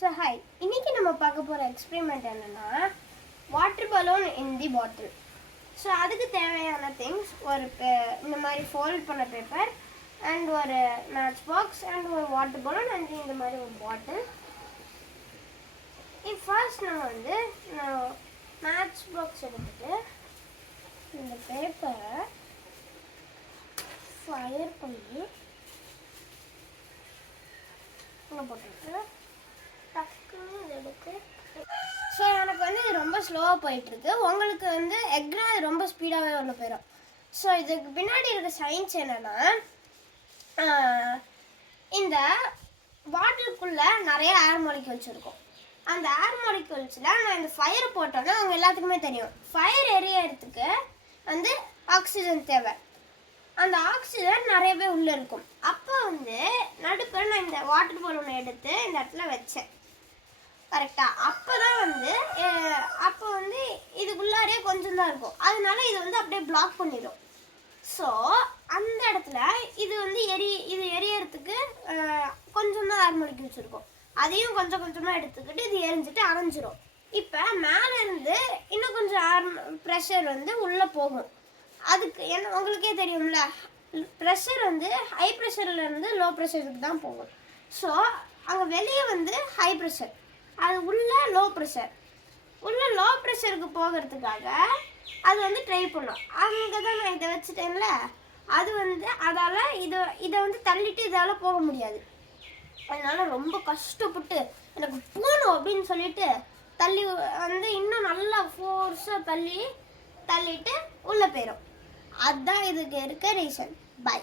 So hi, இன்னைக்கு நம்ம பார்க்க போகிற எக்ஸ்பெரிமெண்ட் என்னென்னா வாட்டர் பலூன் இன் தி பாட்டில். ஸோ அதுக்கு தேவையான திங்ஸ் இந்த மாதிரி ஃபோல்ட் பண்ண பேப்பர் அண்ட் ஒரு மேட்ச் பாக்ஸ் அண்ட் ஒரு வாட்டர் பலூன் அண்ட் இந்த மாதிரி ஒரு பாட்டில். ஃபர்ஸ்ட் நம்ம மேட்ச் பாக்ஸ் எடுத்துட்டு இந்த பேப்பரை ஃபயர் பண்ணி போட்டுட்டு டக்குன்னு எடுத்து. ஸோ எனக்கு இது ரொம்ப ஸ்லோவாக போயிட்டுருக்கு. உங்களுக்கு எக்னா இது ரொம்ப ஸ்பீடாகவே உள்ள போயிடும். ஸோ இதுக்கு பின்னாடி இருக்க சயின்ஸ் என்னென்னா, இந்த பாட்டிலுக்குள்ளே நிறைய ஏர் மாலிக்யூல்ஸ் இருக்கும். அந்த ஏர் மாலிக்யூல்ஸில் நான் இந்த ஃபயர் போட்டோன்னா அவங்க எல்லாத்துக்குமே தெரியும், ஃபயர் எரியறதுக்கு ஆக்சிஜன் தேவை. அந்த ஆக்சிஜன் நிறையவே உள்ளே இருக்கும். அப்போ நடுப்புற நான் இந்த வாட்டர் பலூனை எடுத்து இந்த இடத்துல வச்சேன், கரெக்டாக. அப்போ தான் அப்போ இதுக்குள்ளாரே கொஞ்சம் தான் இருக்கும், அதனால இது அப்படியே பிளாக் பண்ணிடும். ஸோ அந்த இடத்துல இது இது எரியறதுக்கு கொஞ்சம் தான் ஏர் மாலிக்யூல்ஸ் இருக்கும். அதையும் கொஞ்சம் கொஞ்சமாக எடுத்துக்கிட்டு இது எரிஞ்சிட்டு அரைஞ்சிரும். இப்போ மேலேருந்து இன்னும் கொஞ்சம் ஏர் ப்ரெஷர் உள்ளே போகும். அதுக்கு உங்களுக்கே தெரியும்ல, ப்ரெஷர் ஹை ப்ரெஷர்லேருந்து லோ ப்ரெஷருக்கு தான் போகும். ஸோ அங்கே வெளியே ஹை ப்ரெஷர், அது உள்ள லோ ப்ரெஷர். உள்ள லோ ப்ரெஷருக்கு போகிறதுக்காக அது ட்ரை பண்ணும். அங்கே தான் நான் இதை வச்சுட்டேன்ல, அது அதால் இதை தள்ளிட்டு இதால் போக முடியாது. அதனால் ரொம்ப கஷ்டப்பட்டு எனக்கு போகணும் அப்படின்னு சொல்லிட்டு தள்ளி இன்னும் நல்லா ஃபோர்ஸாக தள்ளிட்டு உள்ளே போயிடும். அதுதான் இதுக்கு இருக்க ரீசன். பை.